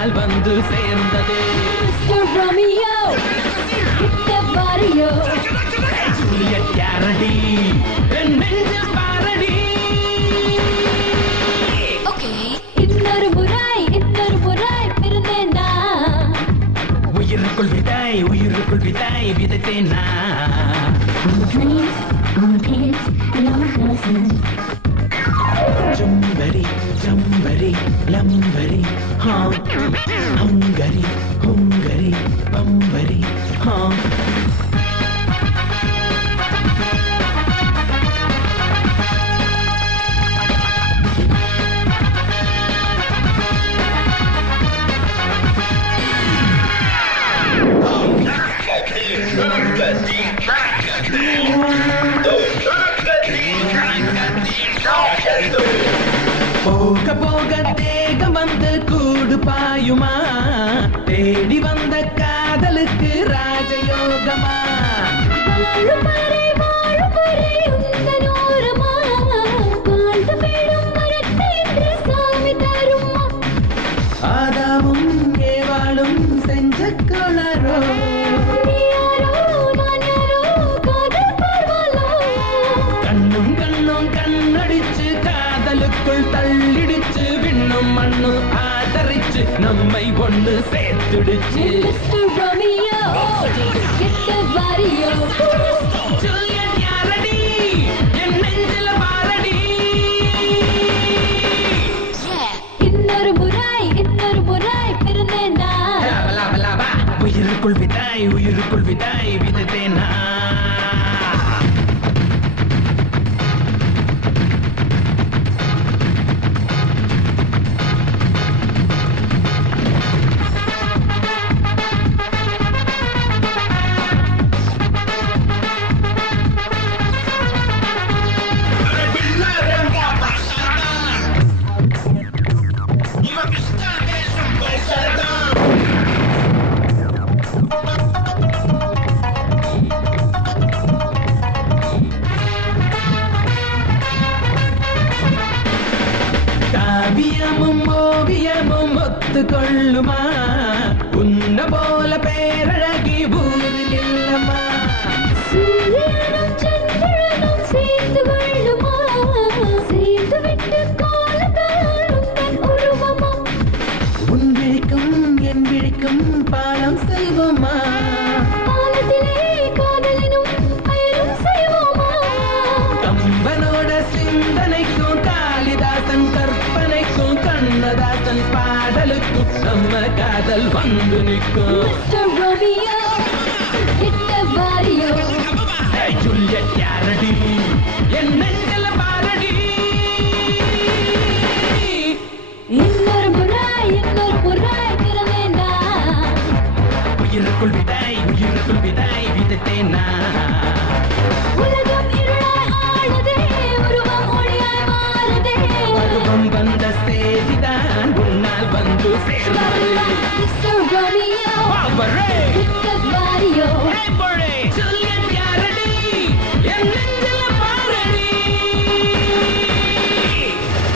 நாள் வந்து சேர்ந்ததே. ரோமியோ கிட்ட வாரியோ, ஜூலியட் யாரடி என் நெஞ்ச பாரடி. இன்னொரு முறை பிறந்தேனா, உயிருக்குள் விதாய் விதைத்தேனா. ஜம்பரி ஜம்பரி லம்பரி ஹங்கரி ஹுங்கரி பம்பரி போக போக தேகம் வந்து கூடு பாயுமா, தேடி வந்த காதலுக்கு ராஜயோகமா. ஆதாமும் ஏவாளும் செஞ்ச கோளாரோ, கண்ணும் கண்ணும் கண்ணடிச்சு காதலுக்குள் தள்ளிடுச்சு. விண்ணும் மண்ணும் ஆதரிச்சு நம்மை ஒண்ணு சேர்த்துடுச்சு. ஜூலியட் யாரடி என் நெஞ்சில பாரடி. இன்னொரு முறை பிறந்தேனா, உயிருக்குள் விதாய் விதைத்தேனா. காவியமும் ஓவியமும் ஒத்துக்கொள்ளுமா, உன்ன போல பேரழகி ஊரில் இல்லம்மா. சூரியனும் சந்திரனும் சேர்ந்து கொள்ளுமா, சேர்ந்து விட்டு காலத்தால் உந்தன் உருவமா. உன் விழிக்கும் என் விழிக்கும் பாலம் செய்வோமா, காலத்திலே காதலினும் பயனும் செய்வோமா. கம்பனோட சிந்தனைக்கும் காளிதாசன் கற்பனைக்கும் கண்ணதாசன் பாடலுக்கும் நம்ம காதல் வந்து நிற்கும். ரோமியோ கிட்ட வாரியோ, ஜூலியட் யாரடி என் நெஞ்சில பாரடி. இன்னொரு முறை பிறந்தேனா, உயிருக்குள் விதாய் விதைத்தேனா.